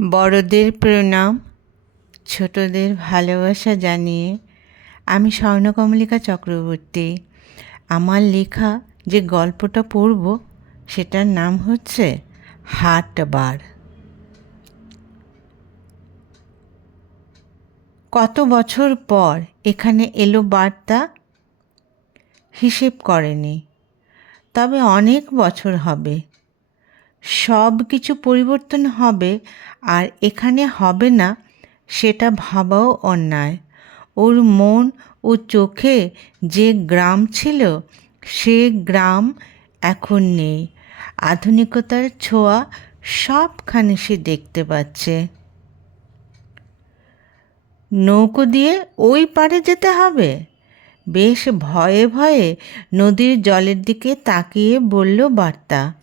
বড়দের প্রণাম, ছোটদের ভালোবাসা জানিয়ে আমি স্বর্ণকমলিকা চক্রবর্তী। আমার লেখা যে গল্পটা পড়ব, সেটার নাম হচ্ছে হাটবার কত বছর পর এখানে এলো বার্তা? হিসেব করেনি। তবে অনেক বছর হবে। সব কিছু পরিবর্তন হবে আর এখানে হবে না, সেটা ভাবাও অন্যায়। ওর মন ও চোখে যে গ্রাম ছিল, সে গ্রাম এখন নেই। আধুনিকতার ছোঁয়া সবখানে সে দেখতে পাচ্ছে। নৌকো দিয়ে ওই পারে যেতে হবে? বেশ ভয়ে ভয়ে নদীর জলের দিকে তাকিয়ে বলল বার্তা।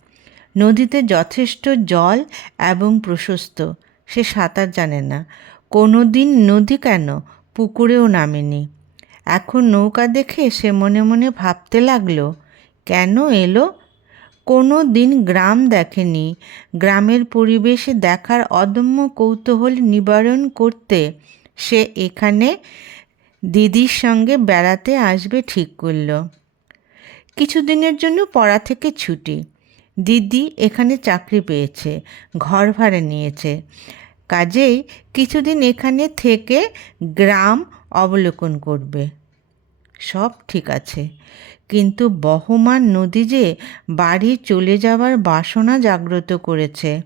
নদীতে যথেষ্ট জল এবং প্রশস্ত। সে সাঁতার জানে না। কোনো দিন নদী কেন পুকুরেও নামেনি। এখন নৌকা দেখে সে মনে মনে ভাবতে লাগল, কেন এলো? কোনো দিন গ্রাম দেখেনি। গ্রামের পরিবেশে দেখার অদম্য কৌতূহল নিবারণ করতে সে এখানে দিদির সঙ্গে বেড়াতে আসবে ঠিক করল। কিছুদিনের জন্য পড়া থেকে ছুটি। দিদি এখানে চাকরি পেয়েছে, ঘর ভাড়া নিয়েছে। কাজেই কিছুদিন এখানে থেকে গ্রাম অবলোকন করবে। সব ঠিক আছে। কিন্তু বহমান নদী যে বাড়ি চলে যাওয়ার বাসনা জাগ্রত করেছে।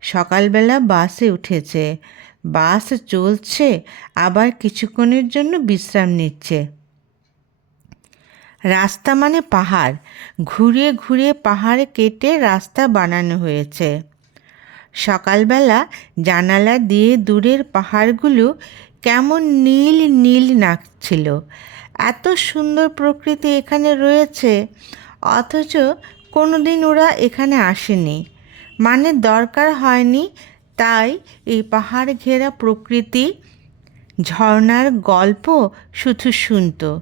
সকালবেলা বাসে উঠেছে। বাস চলছে, আবার কিছুক্ষণের জন্য বিশ্রাম নিচ্ছে। রাস্তা মানে পাহাড়। ঘুরিয়ে ঘুরিয়ে পাহাড় কেটে রাস্তা বানানো হয়েছে। সকালবেলা জানালা দিয়ে দূরের পাহাড়গুলো কেমন নীল নীল নাচছিল এত সুন্দর প্রকৃতি এখানে রয়েছে। অথচ কোনো দিন ওরা এখানে আসেনি। মানে দরকার হয়নি, তাই এই পাহাড় ঘেরা প্রকৃতি। ঝর্নার গল্প শুধু শুনতো।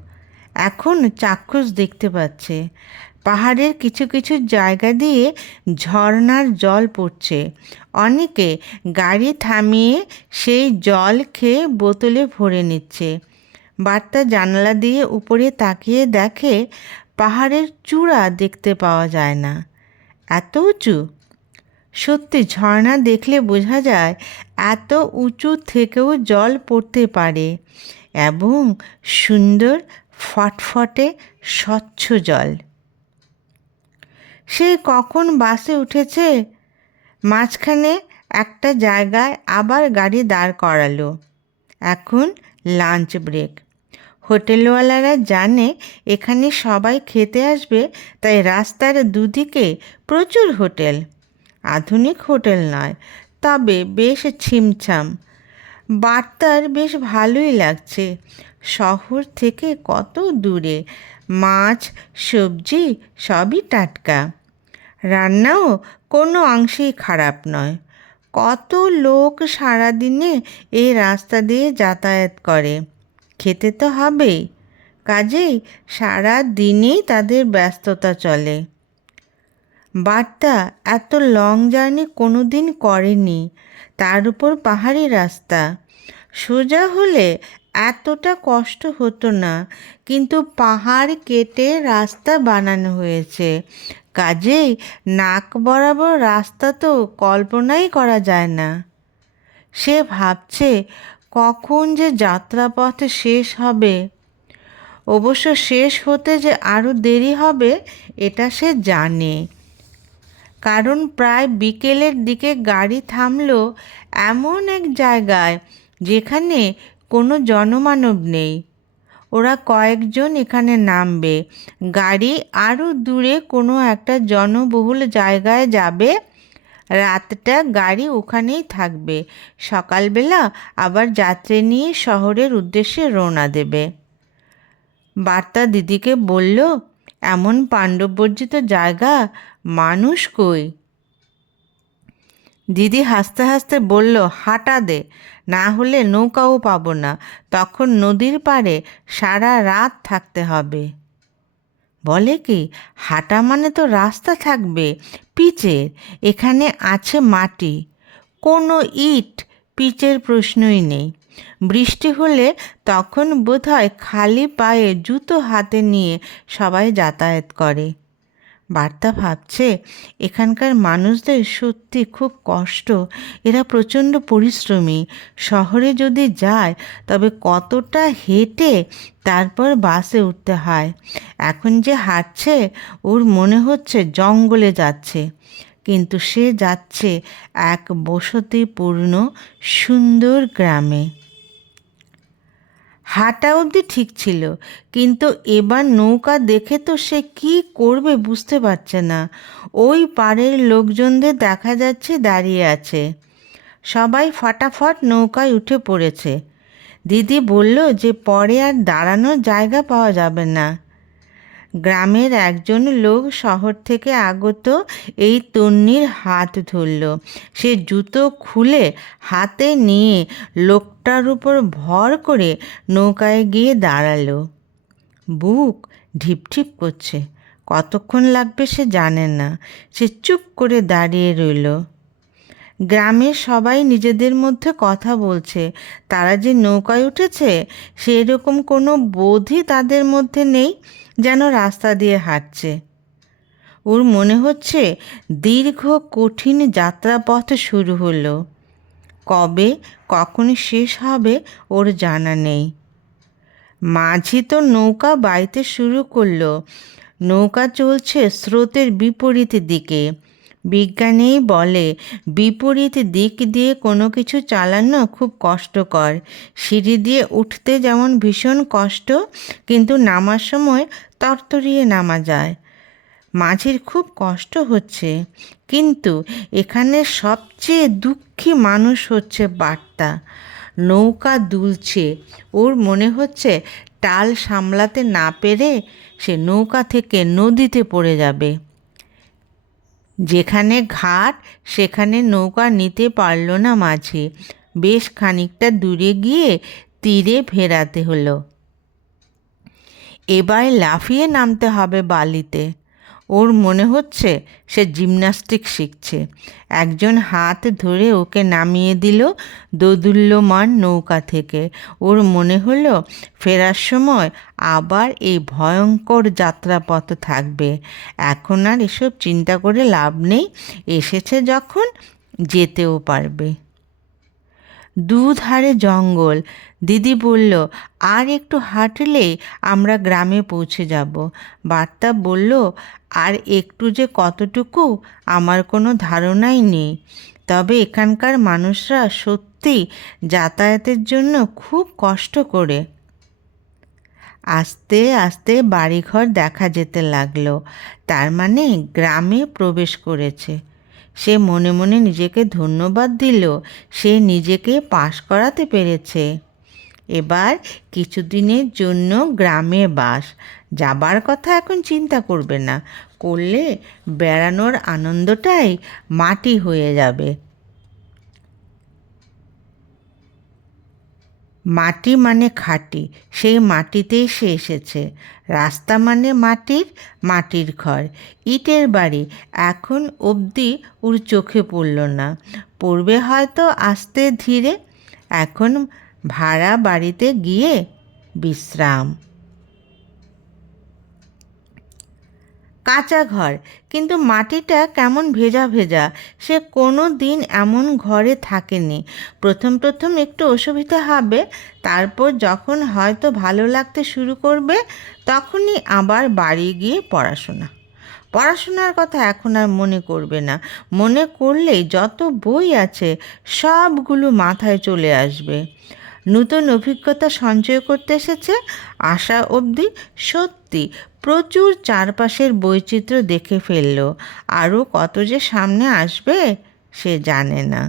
এখন চাক্ষুষ দেখতে পাচ্ছে। পাহাড়ের কিছু কিছু জায়গা দিয়ে ঝর্নার জল পড়ছে। অনেকে গাড়ি থামিয়ে সেই জল খেয়ে বোতলে ভরে নিচ্ছে। বার্তা জানলা দিয়ে উপরে তাকিয়ে দেখে পাহাড়ের চূড়া দেখতে পাওয়া যায় না। এত উঁচু? সত্যি ঝর্ণা দেখলে বোঝা যায় এত উঁচু থেকেও জল পড়তে পারে এবং সুন্দর ফটফটে স্বচ্ছ জল। সে কখন বাসে উঠেছে? মাঝখানে একটা জায়গায় আবার গাড়ি দাঁড় করালো। এখন লাঞ্চ ব্রেক। হোটেলওয়ালারা জানে এখানে সবাই খেতে আসবে, তাই রাস্তার দুদিকে প্রচুর হোটেল। আধুনিক হোটেল নয়, তবে বেশ ছিমছাম। বার্তার বেশ ভালোই লাগছে। শহর থেকে কত দূরে? মাছ, সবজি সবই টাটকা। রান্নাও কোনো অংশেই খারাপ নয়। কত লোক সারাদিনে এই রাস্তা দিয়ে যাতায়াত করে। খেতে তো হবেই। কাজেই সারা দিনেই তাদের ব্যস্ততা চলে। বার্তা, এত লং জার্নি কোনো দিন করেনি। তার উপর পাহাড়ি রাস্তা। সোজা হলে এতটা কষ্ট হতো না, কিন্তু পাহাড় কেটে রাস্তা বানানো হয়েছে। কাজেই নাক বরাবর রাস্তা তো কল্পনাই করা যায় না। সে ভাবছে, কখন যে যাত্রাপথ শেষ হবে? অবশ্য শেষ হতে যে আরও দেরি হবে, এটা সে জানে। কারণ প্রায় বিকেলের দিকে গাড়ি থামলো এমন এক জায়গায়, যেখানে কোনো জনমানব নেই। ওরা কয়েকজন এখানে নামবে। গাড়ি আরও দূরে কোনো একটা জনবহুল জায়গায় যাবে। রাতটা গাড়ি ওখানেই থাকবে। সকালবেলা আবার যাত্রী নিয়ে শহরের উদ্দেশ্যে রওনা দেবে। বার্তা দিদিকে বলল, এমন পাণ্ডববর্জিত জায়গা, মানুষ কই? দিদি হাসতে হাসতে বলল, হাঁটা দে, না হলে নৌকাও পাবো না। তখন নদীর পাড়ে সারা রাত থাকতে হবে। বলে কি, হাঁটা মানে তো রাস্তা থাকবে, পিচের, এখানে আছে মাটি। কোনো ইট পিচের প্রশ্নই নেই। বৃষ্টি হলে তখন বোধহয় খালি পায়ে জুতো হাতে নিয়ে সবাই যাতায়াত করে। বার্তা ভাবছে, এখানকার মানুষদের সত্যি খুব কষ্ট। এরা প্রচণ্ড পরিশ্রমী। শহরে যদি যায়, তবে কতটা হেঁটে তারপর বাসে উঠতে হয়। এখন যে হাঁটছে, ওর মনে হচ্ছে জঙ্গলে যাচ্ছে। কিন্তু সে যাচ্ছে এক বসতিপূর্ণ সুন্দর গ্রামে। হাঁটা অবধি ঠিক ছিল, কিন্তু এবার নৌকা দেখে তো সে কি করবে বুঝতে পারছে না। ওই পাড়ের লোকজনদের দেখা যাচ্ছে দাঁড়িয়ে আছে। সবাই ফটাফট নৌকায় উঠে পড়েছে। দিদি বলল যে পরে আর দাঁড়ানোর জায়গা পাওয়া যাবে না। গ্রামের একজন লোক শহর থেকে আগত এই তন্নির হাত ধরল। সে জুতো খুলে হাতে নিয়ে লোকটার উপর ভর করে নৌকায় গিয়ে দাঁড়াল। বুক ঢিপঢিপ করছে। কতক্ষণ লাগবে সে জানে না। সে চুপ করে দাঁড়িয়ে রইল। গ্রামের সবাই নিজেদের মধ্যে কথা বলছে। তারা যে নৌকায় উঠেছে, সেরকম কোনো বোধই তাদের মধ্যে নেই। যেন রাস্তা দিয়ে হাঁটছে। ওর মনে হচ্ছে দীর্ঘ, কঠিন যাত্রাপথ শুরু হলো। কবে, কখন শেষ হবে ওর জানা নেই। মাঝি তো নৌকা বাইতে শুরু করল। নৌকা চলছে স্রোতের বিপরীত দিকে। বিজ্ঞানী বলে, বিপরীত দিক দিয়ে কোনো কিছু চালানো খুব কষ্টকর। সিঁড়ি দিয়ে উঠতে যেমন ভীষণ কষ্ট, কিন্তু নামার সময় তরতরিয়ে নামা যায়। মাঝির খুব কষ্ট হচ্ছে, কিন্তু এখানে সবচেয়ে দুঃখী মানুষ হচ্ছে বার্তা। নৌকা দুলছে, ওর মনে হচ্ছে টাল সামলাতে না পেরে সে নৌকা থেকে নদীতে পড়ে যাবে। যেখানে ঘাট, সেখানে নৌকা নিতে পারল না মাঝে। বেশ খানিকটা দূরে গিয়ে তীরে ফেরাতে হলো। এবার লাফিয়ে নামতে হবে বালিতে। ওর মনে হচ্ছে সে জিমনাস্টিক শিখছে। একজন হাত ধরে ওকে নামিয়ে দিল দোদুল্যমান নৌকা থেকে। ওর মনে হলো ফেরার সময় আবার এই ভয়ঙ্কর যাত্রাপথ থাকবে। এখন আর এসব চিন্তা করে লাভ নেই, এসেছে যখন যেতেও পারবে। দুধারে জঙ্গল, দিদি বলল, আর একটু হাঁটলেই আমরা গ্রামে পৌঁছে যাব। বার্তা বলল আর একটু যে কতটুকু, আমার কোনো ধারণাই নেই। তবে এখানকার মানুষরা সত্যি যাতায়াতের জন্য খুব কষ্ট করে। আস্তে আস্তে বাড়িঘর দেখা যেতে লাগল। তার মানে গ্রামে প্রবেশ করেছে। সে মনে মনে নিজেকে ধন্যবাদ দিল। সে নিজেকে পাশ করাতে পেরেছে। এবার কিছুদিনের জন্য গ্রামে বাস। যাবার কথা এখন চিন্তা করবে না। করলে বেড়ানোর আনন্দটাই মাটি হয়ে যাবে। মাটি মানে খাঁটি, সেই মাটিতেই সে এসেছে। রাস্তা মানে মাটির মাটির ঘর। ইটের বাড়ি এখন অবধি ওর চোখে পড়ল না। পড়বে হয়তো আস্তে ধীরে। এখন ভাড়া বাড়িতে গিয়ে বিশ্রাম। কাঁচা ঘর। কিন্তু মাটিটা কেমন ভেজা ভেজা, সে কোনো দিন এমন ঘরে থাকেনি। প্রথম প্রথম একটু অসুবিধা হবে, তারপর যখন হয়তো ভালো লাগতে শুরু করবে, তখনই আবার বাড়ি গিয়ে পড়াশোনা। পড়াশোনার কথা এখন আর মনে করবে না। মনে করলেই যত বই আছে, সবগুলো মাথায় চলে আসবে। নতুন অভিজ্ঞতা সঞ্চয় করতে এসেছে, আশা অবধি সত্যি প্রচুর চারপাশের বৈচিত্র্য দেখে ফেলল। আরও কত যে সামনে আসবে, সে জানে না।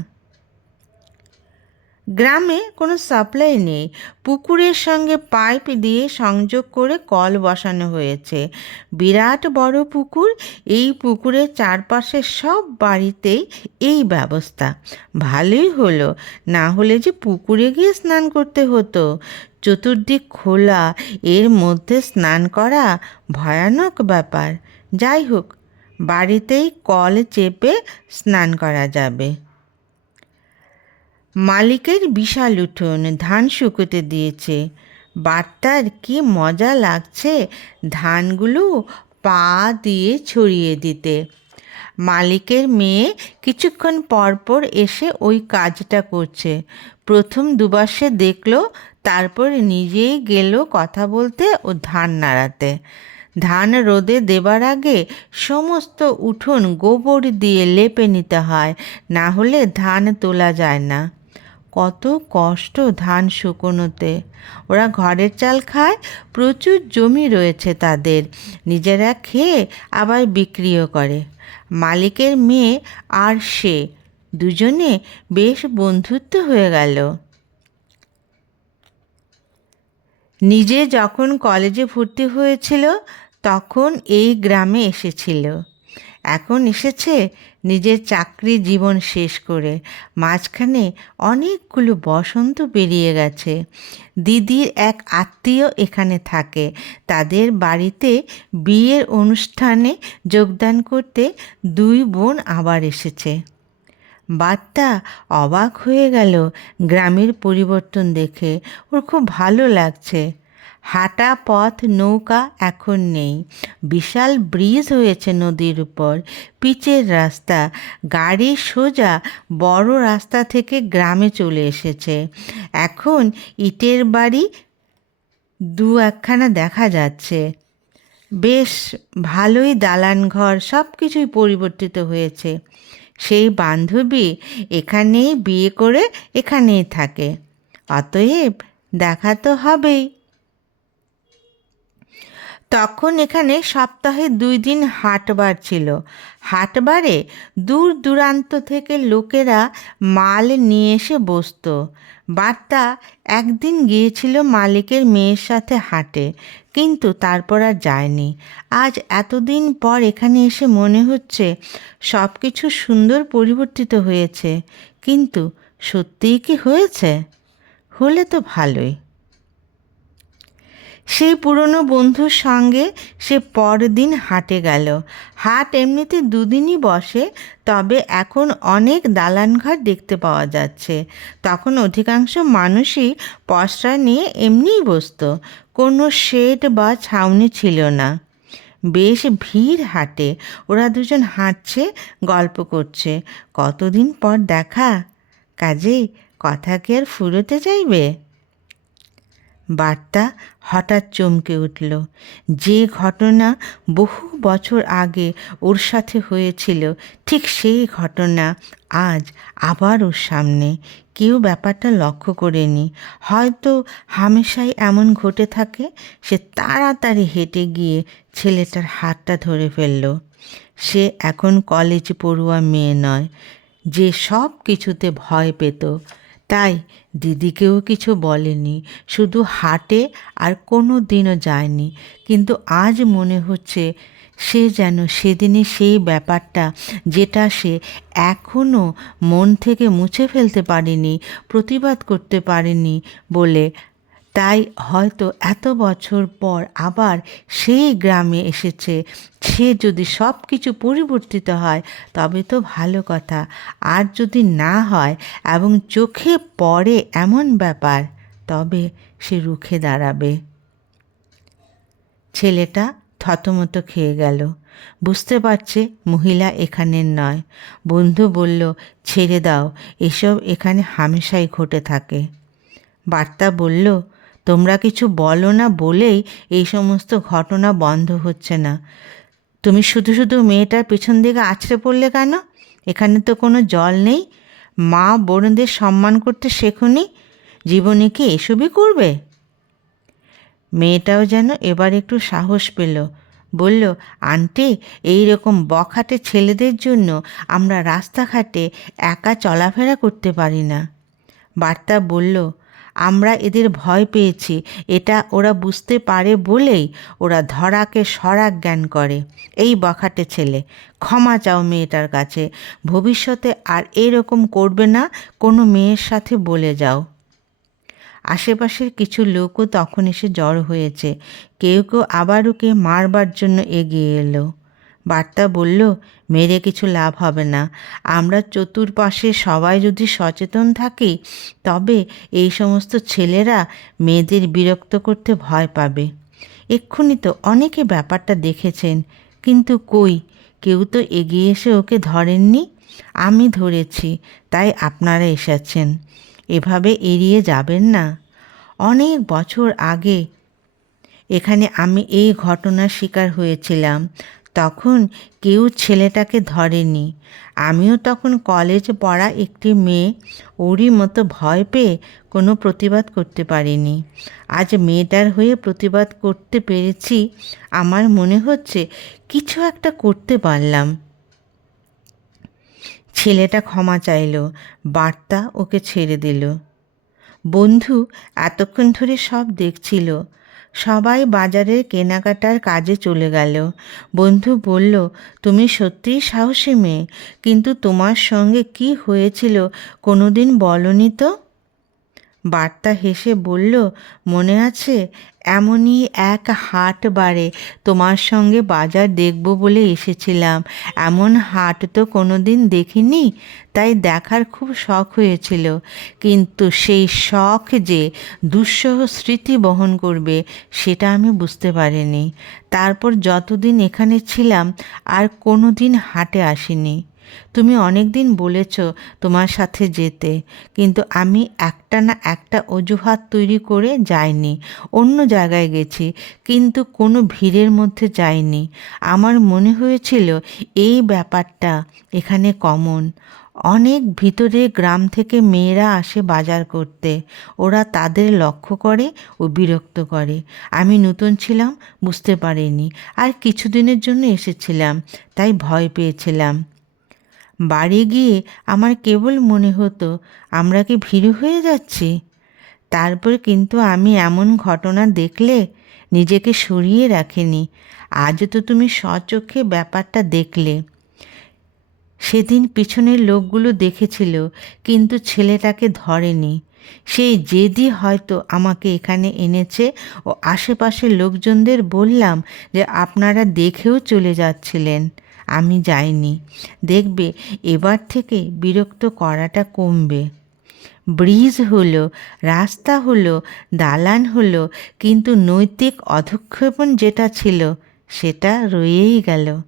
গ্রামে কোনো সাপ্লাই নেই। পুকুরের সঙ্গে পাইপ দিয়ে সংযোগ করে কল বসানো হয়েছে। বিরাট বড় পুকুর, এই পুকুরের চারপাশে সব বাড়িতেই এই ব্যবস্থা। ভালোই হলো, না হলে যে পুকুরে গিয়ে স্নান করতে হতো। চতুর্দিক খোলা, এর মধ্যে স্নান করা ভয়ানক ব্যাপার। যাই হোক, বাড়িতেই কল চেপে স্নান করা যাবে। মালিকের বিশাল উঠোন ধান শুকোতে দিয়েছে। বার্তার কি মজা লাগছে ধানগুলো পা দিয়ে ছড়িয়ে দিতে। মালিকের মেয়ে কিছুক্ষণ পর পর এসে ওই কাজটা করছে। প্রথম দুবার সে দেখল তারপর নিজেই গেল কথা বলতে ও ধান নাড়াতে। ধান রোদে দেবার আগে সমস্ত উঠোন গোবর দিয়ে লেপে নিতে হয়, না হলে ধান তোলা যায় না। কত কষ্ট ধান শুকোনোতে। ওরা ঘরের চাল খায়, প্রচুর জমি রয়েছে তাদের। নিজেরা খেয়ে আবার বিক্রিও করে। মালিকের মেয়ে আর সে, দুজনে বেশ বন্ধুত্ব হয়ে গেল। নিজে যখন কলেজে ভর্তি হয়েছিল, তখন এই গ্রামে এসেছিল। এখন এসেছে নিজের চাকরি জীবন শেষ করে। মাঝখানে অনেকগুলো বসন্ত বেরিয়ে গেছে। দিদির এক আত্মীয় এখানে থাকে। তাদের বাড়িতে বিয়ের অনুষ্ঠানে যোগদান করতে দুই বোন আবার এসেছে। বার্তা অবাক হয়ে গেল গ্রামের পরিবর্তন দেখে। ওর খুব ভালো লাগছে। হাঁটা পথ, নৌকা এখন নেই। বিশাল ব্রিজ হয়েছে নদীর উপর। পিচের রাস্তা। গাড়ি সোজা বড় রাস্তা থেকে গ্রামে চলে এসেছে। এখন ইটের বাড়ি দু একখানা দেখা যাচ্ছে। বেশ ভালোই দালান ঘর সব কিছুই পরিবর্তিত হয়েছে। সেই বান্ধবী এখানেই বিয়ে করে এখানেই থাকে। অতএব দেখা তো হবেই। তখন এখানে সপ্তাহে দুই দিন হাটবার ছিল। হাটবারে দূর দূরান্ত থেকে লোকেরা মাল নিয়ে এসে বসত। বার্তা একদিন গিয়েছিল মালিকের মেয়ের সাথে হাটে। কিন্তু তারপর আর যায়নি। আজ এতদিন পর এখানে এসে মনে হচ্ছে সব কিছু সুন্দর পরিবর্তিত হয়েছে। কিন্তু সত্যিই কি হয়েছে? হলে তো ভালোই। সেই পুরনো বন্ধুর সঙ্গে সে পরদিন হাটে গেল। হাট এমনিতে দুদিনই বসে, তবে এখন অনেক দালান ঘর দেখতে পাওয়া যাচ্ছে। তখন অধিকাংশ মানুষই পসরা নিয়ে এমনিই বসত। কোনো শেড বা ছাউনি ছিল না। বেশ ভিড় হাটে। ওরা দুজন হাঁটছে, গল্প করছে। কতদিন পর দেখা? কাজেই কথা কি আর ফুরোতে চাইবে বার্তা হঠাৎ চমকে উঠল। যে ঘটনা বহু বছর আগে ওর সাথে হয়েছিল, ঠিক সেই ঘটনা আজ আবার ওর সামনে। কেউ ব্যাপারটা লক্ষ্য করেনি। হয়তো হামেশাই এমন ঘটে থাকে, সে তাড়াতাড়ি হেঁটে গিয়ে ছেলেটার হাতটা ধরে ফেলল। সে এখন কলেজ পড়ুয়া মেয়ে নয়, যে সব কিছুতে ভয় পেত। তাই দিদিকেও কিছু বলেনি, শুধু হাটে আর কোনো দিনও যায়নি। কিন্তু আজ মনে হচ্ছে সে যেন সেদিনে সেই ব্যাপারটা যেটা সে এখনও মন থেকে মুছে ফেলতে পারেনি, প্রতিবাদ করতে পারেনি বলে। তাই হয়তো এত বছর পর আবার সেই গ্রামে এসেছে। সে যদি সব কিছু পরিবর্তিত হয়, তবে তো ভালো কথা। আর যদি না হয় এবং চোখে পড়ে এমন ব্যাপার, তবে সে রুখে দাঁড়াবে। ছেলেটা থতমত খেয়ে গেল। বুঝতে পারছে মহিলা এখানের নয়। বন্ধু বলল, ছেড়ে দাও, এসব এখানে হামেশাই ঘটে থাকে। বার্তা বলল, তোমরা কিছু বলো না বলেই এই সমস্ত ঘটনা বন্ধ হচ্ছে না। তুমি শুধু শুধু মেয়েটার পেছন দিকে আছড়ে পড়লে কেন? এখানে তো কোনো জল নেই। মা বোনদের সম্মান করতে শেখনি। জীবনে কি এসবই করবে? মেয়েটাও যেন এবার একটু সাহস পেল। বলল, আন্টি, এই রকম বখাটে ছেলেদের জন্য আমরা রাস্তাঘাটে একা চলাফেরা করতে পারি না। বার্তা বলল, আমরা এদের ভয় পেয়েছি। এটা ওরা বুঝতে পারে বলেই ওরা ধরাকে সরাক জ্ঞান করে। এই বখাটে ছেলে, ক্ষমা চাও মেয়েটার কাছে। ভবিষ্যতে আর এরকম করবে না, কোনো মেয়ের সাথে বলে যাও। আশেপাশের কিছু লোকও তখন এসে জড়ো হয়েছে। কেউ কেউ আবার ওকে মারবার জন্য এগিয়ে এলো। বার্তা বলল, মেরে কিছু লাভ হবে না। আমরা চতুর্পাশে সবাই যদি সচেতন থাকি, তবে এই সমস্ত ছেলেরা মেয়েদের বিরক্ত করতে ভয় পাবে। এক্ষুনি তো অনেকে ব্যাপারটা দেখেছেন, কিন্তু কই? কেউ তো এগিয়ে এসে ওকে ধরেননি? আমি ধরেছি, তাই আপনারা এসেছেন। এভাবে এড়িয়ে যাবেন না। অনেক বছর আগে এখানে আমি এই ঘটনার শিকার হয়েছিলাম। তখন কেউ ছেলেটাকে ধরেনি। আমিও তখন কলেজে পড়া একটি মেয়ে ওরই মতো ভয় পেয়ে কোনো প্রতিবাদ করতে পারিনি। আজ মেয়েটার হয়ে প্রতিবাদ করতে পেরেছি। আমার মনে হচ্ছে কিছু একটা করতে পারলাম। ছেলেটা ক্ষমা চাইল, বার্তা ওকে ছেড়ে দিল। বন্ধু এতক্ষণ ধরে সব দেখছিল। সবাই বাজারের কেনাকাটার কাজে চলে গেল। বন্ধু বলল, তুমি সত্যিই সাহসী মেয়ে, কিন্তু তোমার সঙ্গে কি হয়েছিল কোনোদিন বলনি তো? বার্তা হেসে বলল, মনে আছে? এমনই এক হাট বারে তোমার সঙ্গে বাজার দেখব বলে এসেছিলাম। এমন হাট তো কোনো দিন দেখিনি, তাই দেখার খুব শখ হয়েছিল। কিন্তু সেই শখ যে দুঃসহ স্মৃতি বহন করবে, সেটা আমি বুঝতে পারিনি। তারপর যতদিন এখানে ছিলাম, আর কোনো দিন হাটে আসিনি। তুমি অনেক দিন বলেছ তোমার সাথে যেতে, কিন্তু আমি একটা না একটা অজুহাত তৈরি করে যাইনি, অন্য জায়গায় গেছি, কিন্তু কোনো ভিড়ের মধ্যে যাইনি। আমার মনে হয়েছিল এই ব্যাপারটা এখানে কমন। অনেক ভিতরে গ্রাম থেকে মেয়েরা আসে বাজার করতে, ওরা তাদের লক্ষ্য করে ও বিরক্ত করে। আমি নতুন ছিলাম, বুঝতে পারিনি। আর কিছুদিনের জন্য এসেছিলাম, তাই ভয় পেয়েছিলাম। বাড়ি গিয়ে আমার কেবল মনে হতো, আমরা কি ভীরু হয়ে যাচ্ছি? তারপর কিন্তু আমি এমন ঘটনা দেখলে নিজেকে সরিয়ে রাখিনি। আজ তো তুমি স্বচক্ষে ব্যাপারটা দেখলে। সেদিন পিছনের লোকগুলো দেখেছিল, কিন্তু ছেলেটাকে ধরেনি। সেই জেদি হয়তো আমাকে এখানে এনেছে ও আশেপাশের লোকজনদের বললাম যে আপনারা দেখেও চলে যাচ্ছিলেন। আমি যাইনি। দেখবে এবার থেকে বিরক্ত করাটা কমবে। ব্রিজ হলো, রাস্তা হলো, দালান হলো, কিন্তু নৈতিক অধক্ষেপণ যেটা ছিল, সেটা রয়েই গেল।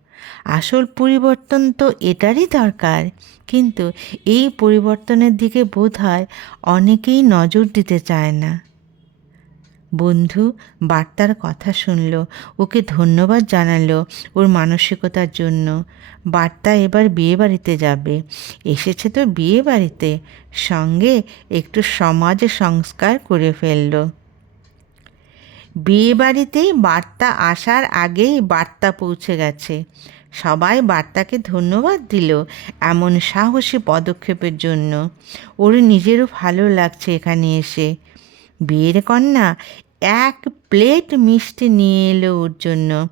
আসল পরিবর্তন তো এটারই দরকার, কিন্তু এই পরিবর্তনের দিকে বোধ হয় অনেকেই নজর দিতে চায় না। বন্ধু বার্তার কথা শুনল, ওকে ধন্যবাদ জানালো ওর মানসিকতার জন্য। বার্তা এবার বিয়ে বাড়িতে যাবে। এসেছে তো বিয়ে বাড়িতে সঙ্গে একটু সমাজ সংস্কার করে ফেলল। বিয়ে বাড়িতেই বার্তা আসার আগেই বার্তা পৌঁছে গেছে। সবাই বার্তাকে ধন্যবাদ দিল এমন সাহসী পদক্ষেপের জন্য। ওর নিজেরও ভালো লাগছে এখানে এসে। বিয়ের কন্যা, এক প্লেট মিষ্টি নিয়ে এলো ওর জন্য।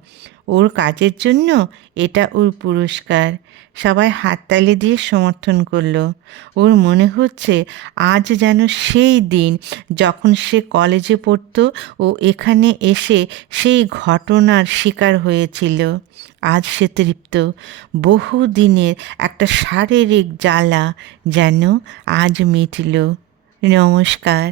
ওর কাজের জন্য এটা ওর পুরস্কার। সবাই হাততালি দিয়ে সমর্থন করল। ওর মনে হচ্ছে আজ যেন সেই দিন যখন সে কলেজে পড়তো ও এখানে এসে সেই ঘটনার শিকার হয়েছিল। আজ সে তৃপ্ত। বহু দিনের একটা শারীরিক জ্বালা যেন আজ মিটল। নমস্কার।